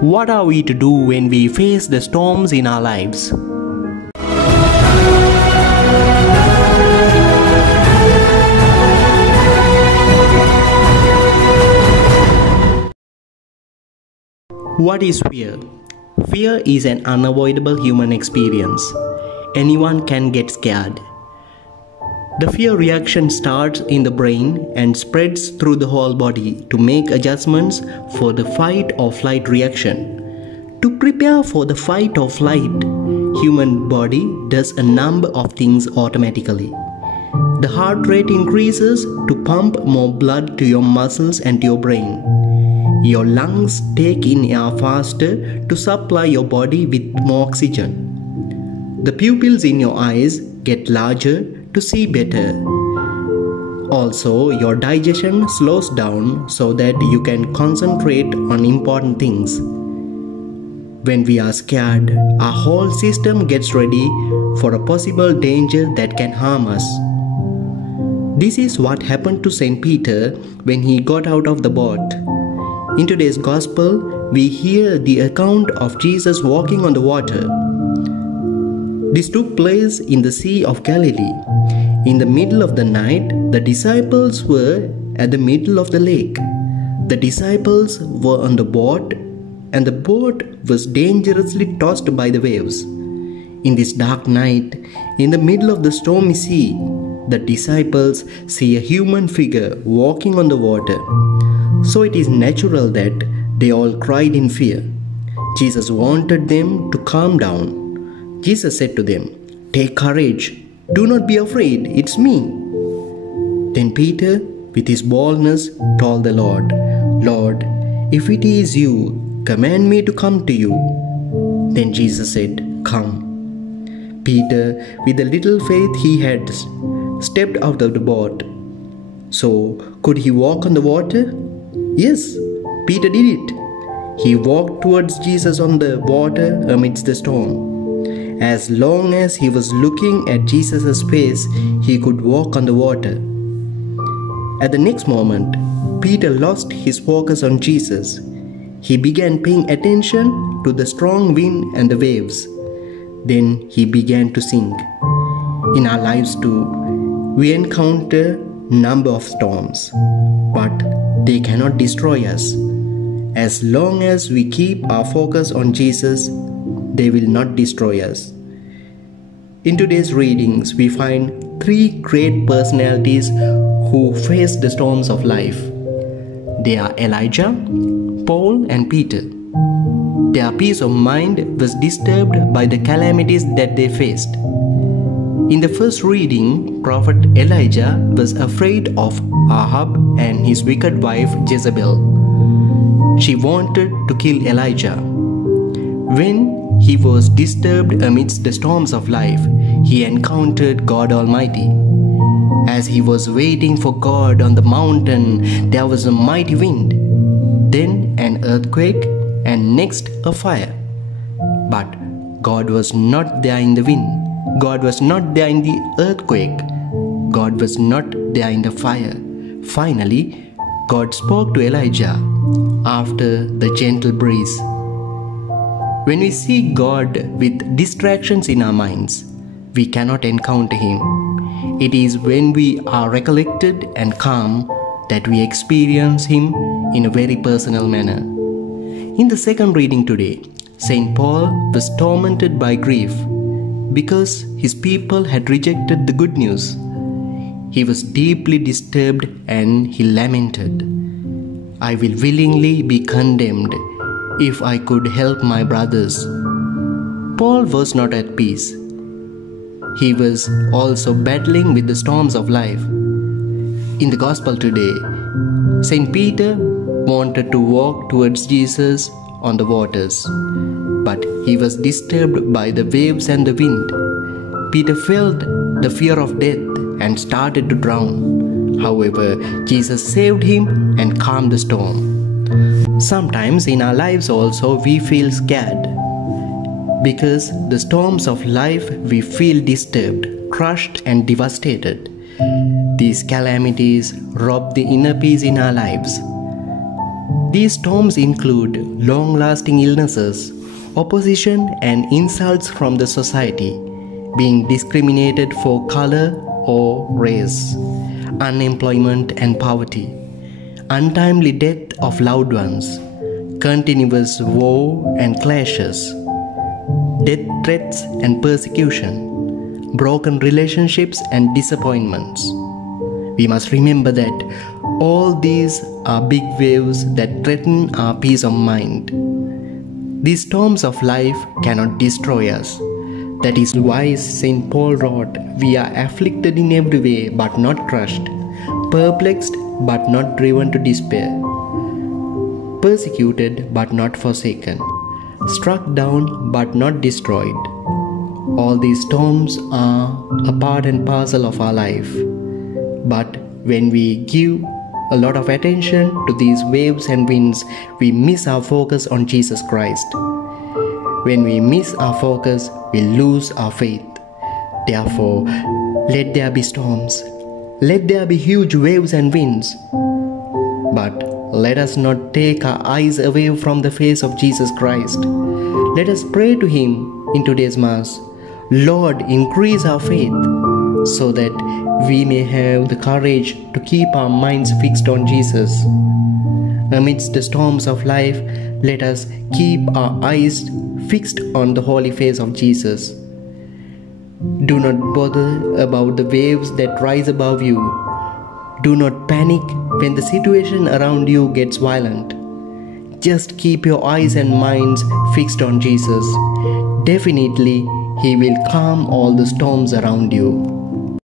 What are we to do when we face the storms in our lives? What is fear? Fear is an unavoidable human experience. Anyone can get scared. The fear reaction starts in the brain and spreads through the whole body to make adjustments for the fight or flight reaction. To prepare for the fight or flight, human body does a number of things automatically. The heart rate increases to pump more blood to your muscles and to your brain. Your lungs take in air faster to supply your body with more oxygen. The pupils in your eyes get larger to see better. Also, your digestion slows down so that you can concentrate on important things. When we are scared, our whole system gets ready for a possible danger that can harm us. This is what happened to Saint Peter when he got out of the boat. In today's Gospel, we hear the account of Jesus walking on the water. This took place in the Sea of Galilee. In the middle of the night, the disciples were at the middle of the lake. The disciples were on the boat, and the boat was dangerously tossed by the waves. In this dark night, in the middle of the stormy sea, the disciples see a human figure walking on the water. So it is natural that they all cried in fear. Jesus wanted them to calm down. Jesus said to them, "Take courage. Do not be afraid. It's me." Then Peter, with his boldness, told the Lord, "Lord, if it is you, command me to come to you." Then Jesus said, "Come." Peter, with the little faith he had, stepped out of the boat. So, could he walk on the water? Yes, Peter did it. He walked towards Jesus on the water amidst the storm. As long as he was looking at Jesus' face, he could walk on the water. At the next moment, Peter lost his focus on Jesus. He began paying attention to the strong wind and the waves. Then he began to sink. In our lives too, we encounter number of storms, but they cannot destroy us. As long as we keep our focus on Jesus, they will not destroy us. In today's readings, we find three great personalities who faced the storms of life. They are Elijah, Paul, and Peter. Their peace of mind was disturbed by the calamities that they faced. In the first reading, Prophet Elijah was afraid of Ahab and his wicked wife Jezebel. She wanted to kill Elijah. When he was disturbed amidst the storms of life, he encountered God Almighty. As he was waiting for God on the mountain, there was a mighty wind, then an earthquake, and next a fire. But God was not there in the wind. God was not there in the earthquake. God was not there in the fire. Finally, God spoke to Elijah after the gentle breeze. When we see God with distractions in our minds, we cannot encounter Him. It is when we are recollected and calm that we experience Him in a very personal manner. In the second reading today, Saint Paul was tormented by grief because his people had rejected the good news. He was deeply disturbed and he lamented, "I will willingly be condemned if I could help my brothers." Paul was not at peace. He was also battling with the storms of life. In the Gospel today, Saint Peter wanted to walk towards Jesus on the waters, but he was disturbed by the waves and the wind. Peter felt the fear of death and started to drown. However, Jesus saved him and calmed the storm. Sometimes in our lives also we feel scared. Because the storms of life we feel disturbed, crushed and devastated. These calamities rob the inner peace in our lives. These storms include long-lasting illnesses, opposition and insults from the society, being discriminated for color or race, unemployment and poverty, untimely death of loved ones, continuous war and clashes, death threats and persecution, broken relationships and disappointments. We must remember that all these are big waves that threaten our peace of mind. These storms of life cannot destroy us. That is why St. Paul wrote, "We are afflicted in every way but not crushed, perplexed but not driven to despair, persecuted but not forsaken, struck down but not destroyed." All these storms are a part and parcel of our life. But when we give a lot of attention to these waves and winds, we miss our focus on Jesus Christ. When we miss our focus, we lose our faith. Therefore, let there be storms. Let there be huge waves and winds. But let us not take our eyes away from the face of Jesus Christ. Let us pray to Him in today's Mass. Lord, increase our faith so that we may have the courage to keep our minds fixed on Jesus. Amidst the storms of life, let us keep our eyes fixed on the holy face of Jesus. Do not bother about the waves that rise above you. Do not panic when the situation around you gets violent. Just keep your eyes and minds fixed on Jesus. Definitely, He will calm all the storms around you.